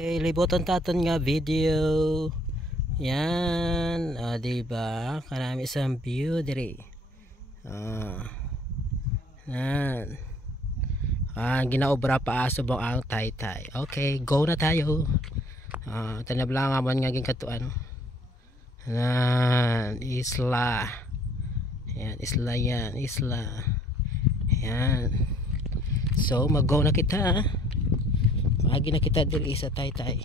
Libutan taton nga video. Yan, diba? Karami isang view diri. Yan. Ginaobra pa aso bang ang Taytay. Okay, go na tayo. Tanabla nga man nga katuan. Yan, isla. Yan, isla yan, isla. Yan. So, mag-go na kita. Agi na kita diri sa Taytay.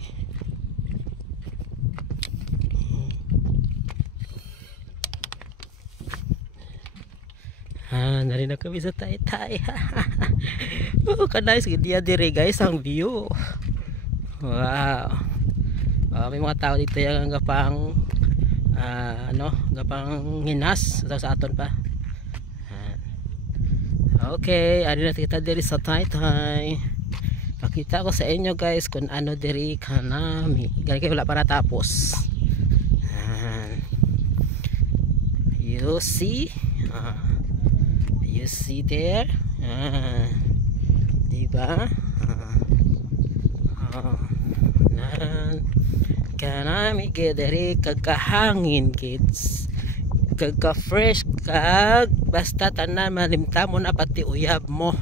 Nari na kami sa Taytay. Kanais gid diri guys ang view. Wow. May mga tao dito yang gapang gapang hinas sa aton pa. Okay, ari na kita diri sa Taytay. Pakita ko sa inyo guys kung ano diri kanami. Gani kay wala pa natapos. You see? You see there? Diba? Kanami diri kagahangin kids. Kaga-fresh kag basta tanan malimtamo na pati uyab mo.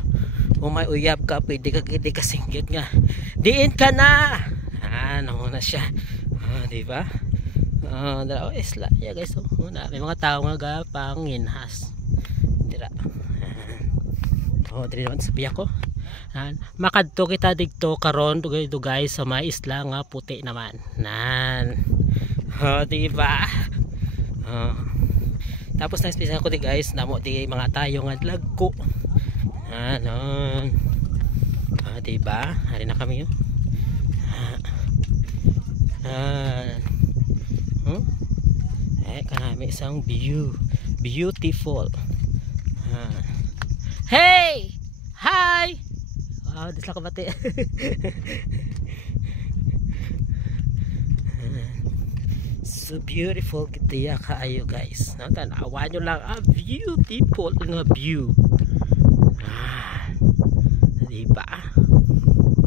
Kung may uyab ka, pwede ka singgit nga. Diin ka na! Ano na siya. Diba? Isla. Yeah, guys. May mga tao nga pang inhas. Dira. Diri naman sa biyak ko. Makadto kita dito karon dito guys sa may isla nga puti naman. Diba? Tapos na special ko di guys. Namo di mga tayo nga lagko. Diba? Hari na kami yun. Karami isang view. Beautiful. Hey! Hi! Wow, disla ka bati. So beautiful kitiya kaayo guys. Tanawan nyo lang beautiful nga view. Diba?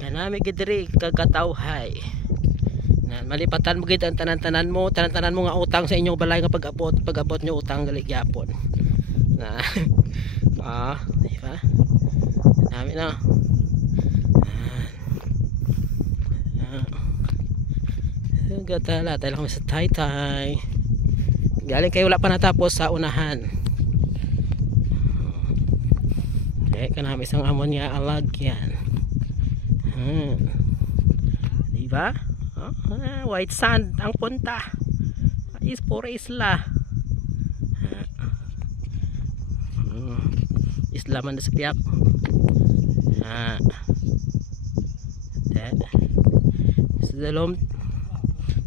Kanami gidiri kagkatawhay. Malipatan mo gid ang tanan-tanan mo nga utang sa inyong balay nga pag-abot nyo utang gali gyapon. Diba? Dami na. Gatala tayo lang sa Taytay. Galing kayo wala pa natapos sa unahan. Kanami isang amon nga alagyan. Diba? White sand ang punta. Is pura isla. Isla man sa piyak. Sa dalom.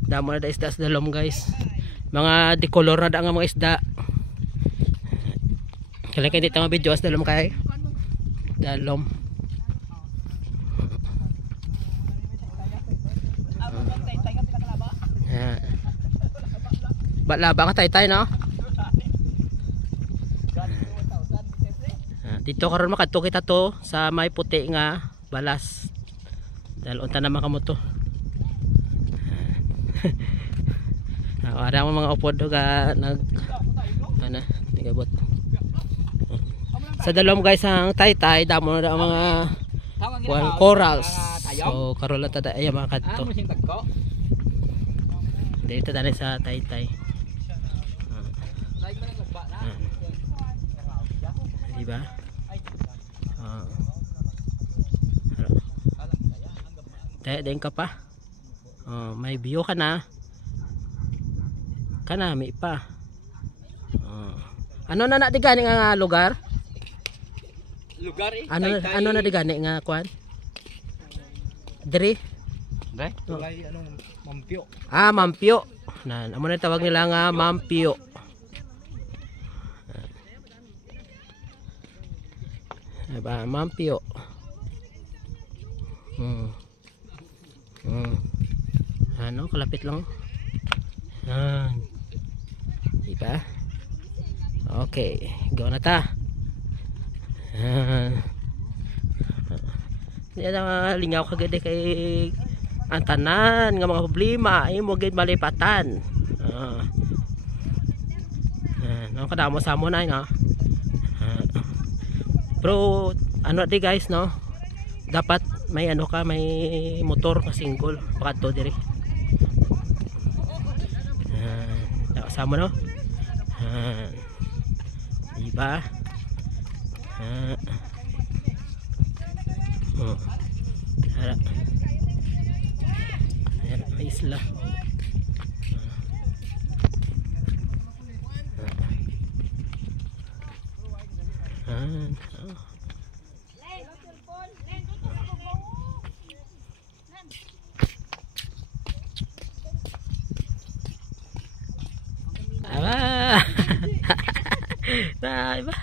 Damo na da isda sa dalom guys. Mga decolor na da nga mga isda. Kailan kayo dito mga video sa dalom kay dalom. Laba ka Taytay no? Dito karon makadto kita to sa may puti nga balas. Dahil unta naman kamo to. Ara mo mga upod ga nagabot. Sa dalom guys ang Taytay damo na mga corals. So karon la tada ay mga kadto. Dito tani sa Taytay. Diba? Den ka pa. May view ka na. Kanami pa. Ano na di gani nga lugar? Lugar Ano na di gani nga kwan? Diri? Dai? Tulay Mampio. Mampio. Amo na tawag nila nga Mampio. Diba? Mampio. Kalapit lang. Diba? Okay, go na ta. Yan ang lingaw kagad kay ang tanan nga mga problema imo gid malipatan. No kadamo sa mo na no. Pero ano di guys no, dapat may ano ka, may motor na single pakadto diri. Sama no. Diba? Ayan, may isla. Nah, iba.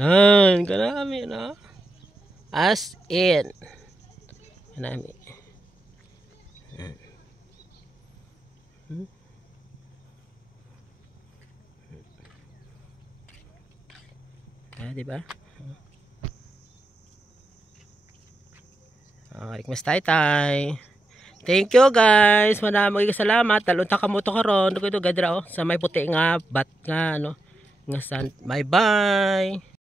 Nan, kanami na. As in. Kanami. Diba? Request tay. Thank you guys. Maraming salamat. Talunta ka mo to karon. Dugo gadra sa may puti nga bat nga ano. Nga sand. Bye bye.